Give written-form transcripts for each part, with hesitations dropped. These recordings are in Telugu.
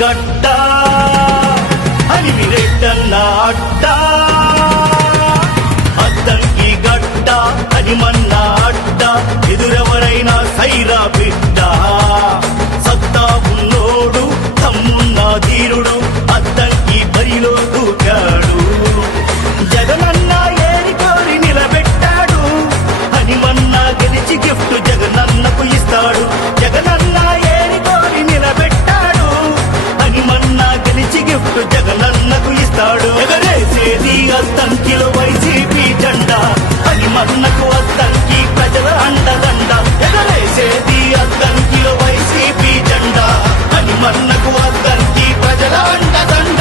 గడ్డ అని విరెడ్డన్న అడ్డ అద్దంకి గడ్డ అని మన్న అడ్డ ఎదురెవరైనా సైరా బిడ్డ సత్తా ఉన్నోడు తమ్మున్న ధీరుడు అద్దంకి బరిలో దూకాడు జగనన్న ఏరికోరి నిలబెట్టాడు అని మన్న గెలిచి గిఫ్ట్ జగనన్నకు ఇస్తాడు జగనన్న ఏరికోరి నిలబెట్టాడు అని మన్న గెలిచి గిఫ్ట్ జగనన్నకు ఇస్తాడు ఎగరేసేది అద్దంకిలో వైసీపీ జెండా అని మన్నకు అద్దంకి ప్రజల అండదండ ఎగరేసేది అద్దంకిలో వైసీపీ జెండా అని మన్నకు అద్దంకి ప్రజల అండదండ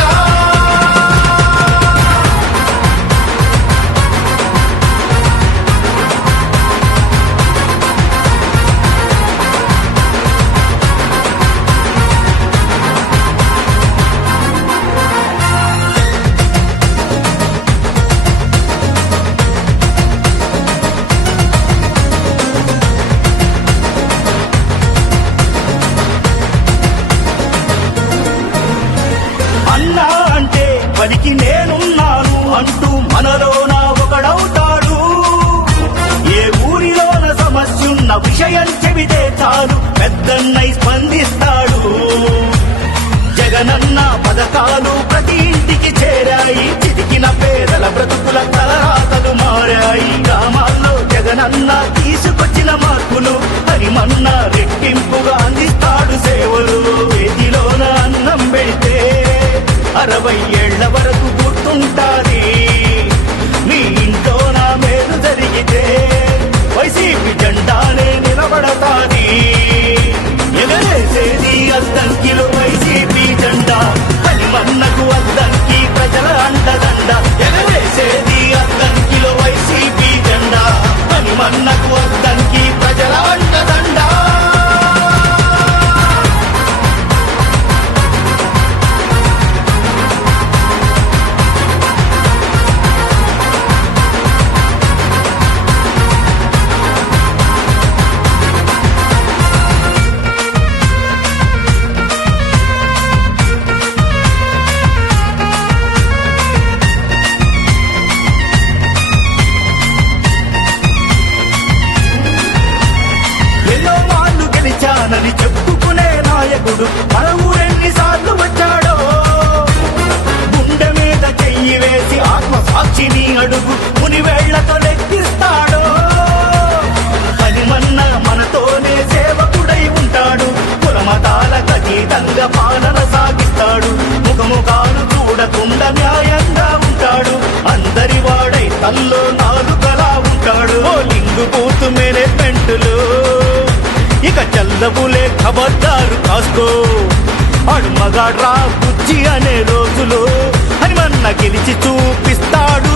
అన్నా అంటే పనికి నేనున్నాను అంటూ మనలోన ఒకడవుతాడు ఏ ఊరిలోన సమస్యున్న విషయం చెబితే చాలు పెద్దన్నై స్పందిస్తాడు జగనన్న పథకాలు ప్రతి ఇంటికి చేరాయి చితికిన పేదల బ్రతుకుల తలరాతలు మారాయి గ్రామాల్లో జగనన్న తీసుకొచ్చిన మార్పులు హరిమన్న రెట్టింపుగా అందిస్తాడు సేవలు చేతిలోన అన్నం పెడితే 60 ఏళ్ల వరకు గుర్తుంటాది మీ ఇంట్లో నా మేలు జరిగితే వైసీపీ జెండానే నిలబడతాది ఎగరేసేది అద్దంకిలో వైసీపీ జెండా అని మన్నకు అద్దంకి ప్రజల అండదండ ఎగరేసేది అద్దంకిలో వైసీపీ జెండా అని మన్నకు అద్దంకి ప్రజల అండదండ నని చెప్పుకునే నాయకుడు మన ఊరెన్నిసార్లు వచ్చాడో గుండె మీద చెయ్యి వేసి ఆత్మసాక్షిని అడుగు మునివేళ్లతో లెక్కిస్తాడో హరిమన్న మనతోనే సేవకుడై ఉంటాడు కులమతాలకు అతీతంగా పాలన సాగిస్తాడు ముఖముఖాలు చూడకుండా న్యాయంగా ఉంటాడు అందరి వాడై తల్లో నాలుకలా ఉంటాడు లింగు బూత్ మేనేజ్మెంటులు ఇక చల్లబులే ఖబర్దారు కాసుకో అడుమగాడ్రా బుజ్జి అనే రోజులు హరిమన్న గెలిచి చూపిస్తాడు